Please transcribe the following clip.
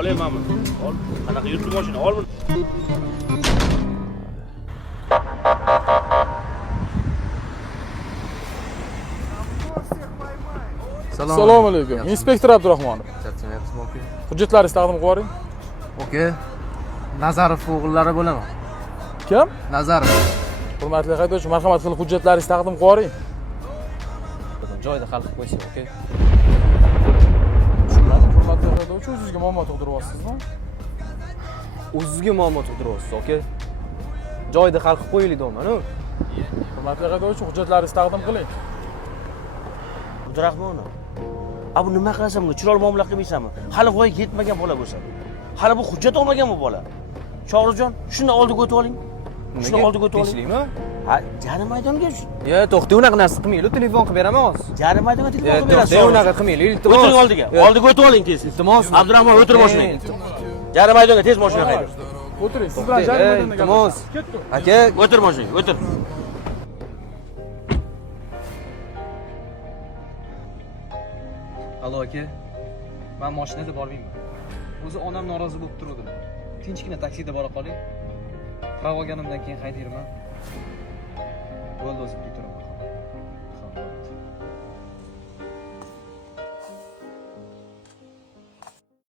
Olayman buni. Ol. Qanaqa yurtli mashina? Ol buni. Assalomu alaykum. Inspektor Abdurahmonov. Charchamayapsizmi aka? Hujjatlaringizni taqdim qilib yuboring. Aka, Nazarov o'g'illari bo'laman. Kim? Nazarov. Hurmatli haydovchi, marhamat qilib hujjatlaringizni taqdim qilib yuboring. Joyida hal qilib qo'ysin, aka. Tushunmadim. Hurmatli haydovchi, o'zingizga muammo tug'diryapsizmi? O'zizga muammo tug'diryapsiz, aka. Joyida hal qilib qo'yaylik deyman-ku. Hurmatli haydovchi, hujjatlaringizni taqdim qiling. Abdurahmonov. A bu nima qilasan bunga? Chiroyli muomala qilmaysanmi? Hali voyaga yetmagan bola bo'lsa. Hali bu hujjat olmagan bu bola. Shohruxjon, shuni oldiga o'tib oling. Shuni oldiga o'tib oling. Tinchlikmi? Ha, yarim maydonga. To'xta, unaqa narsa qilmaylik. Telefon qilib beraman hozir. Yarim maydonga telefon qilib berasiz. To'xta, unaqa qilmaylik. Iltimos. O'tiring oldiga. Oldiga o'tib oling tez. Iltimos. Abdurahmon, o'tir mashinaga. Yarim maydonga tez mashina haydang. O'tiring. Siz bilan yarim maydonga iltimos. Aka, O'tir mashinaga, o'tir. Allo aka. Men mashinada bormayman. O'zi onam norozi bo'lib turdi. Tinchgina taksida bora qoling. Qirab olganimdan keyin haydayman. Bo'ldi o'zim ketiraman.